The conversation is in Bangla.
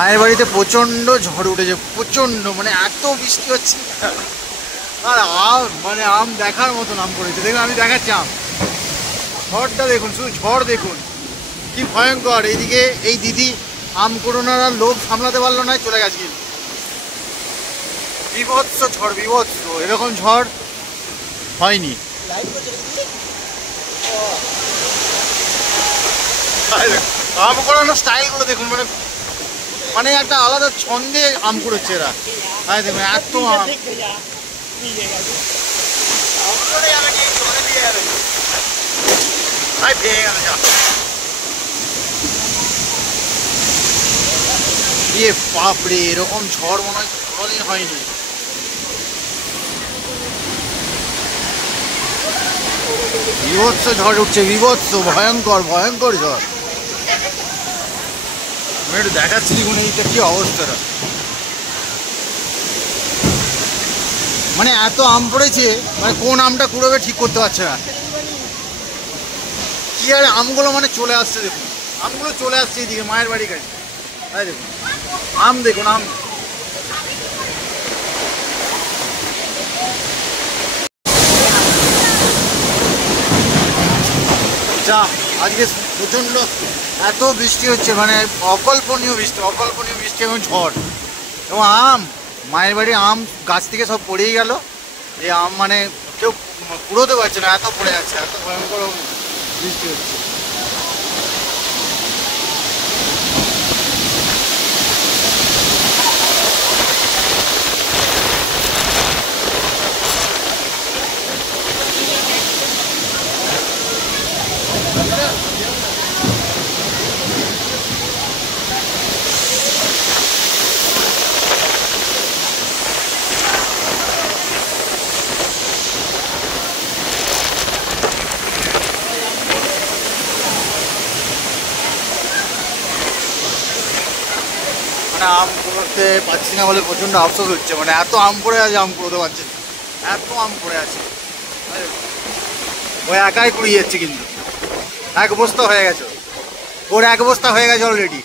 মায়ের বাড়িতে প্রচন্ড ঝড় উঠেছে, প্রচন্ড, মানে এত বৃষ্টি হচ্ছে আর মানে আম দেখার মতন আম পড়েছে। দেখুন আমি দেখাচ্ছি আম, ঝড়টা দেখুন, শুধু ঝড় দেখুন কি ভয়ঙ্কর। এইদিকে এই দিদি আম করোনার আর লোভ সামলাতে পারলো না, চলে গেছে। কিন্তু বিভৎস ঝড়, বিভৎস, এরকম ঝড় হয়নি। আম করানোর স্টাইলগুলো দেখুন, মানে মানে একটা আলাদা ছন্দে আম কুড়োচ্ছে এরা। হ্যাঁ দেখুন এত আম, ইয়ে বাপরে, এরকম ঝড় মনে হয় কোনোদিন হয়নি। বিভৎস ঝড় উঠছে, বিভৎস, ভয়ঙ্কর ভয়ঙ্কর ঝড়। আমি একটু দেখাচ্ছি, দেখুন এইটা কি অবস্থাটা, মানে এত আম পড়েছে, মানে কোন আমটা কুড়োবে ঠিক করতে পারছে না। কি আর আমগুলো মানে চলে আসছে, দেখুন আমগুলো চলে আসছে এইদিকে মায়ের বাড়ির কাছে। তাই দেখুন আম, দেখুন আম। যা আজকে প্রচণ্ড এত বৃষ্টি হচ্ছে, মানে অকল্পনীয় বৃষ্টি, অকল্পনীয় বৃষ্টি এবং ঝড় এবং আম। মায়ের বাড়ির আম গাছ থেকে সব পড়েই গেল। এই আম মানে কেউ কুড়োতে পারছে না, এত পড়ে যাচ্ছে, এত ভয়ঙ্কর বৃষ্টি হচ্ছে। মানে আম কুড়োতে পারছি না বলে প্রচণ্ড আফসোস হচ্ছে, মানে এত আম পড়ে আছে, আম কুড়োতে পারছে, এত আম পড়ে আছে। ও একাই কুড়িয়ে যাচ্ছে, কিন্তু এক বস্তা হয়ে গেছে, ওর এক বস্তা হয়ে গেছে অলরেডি।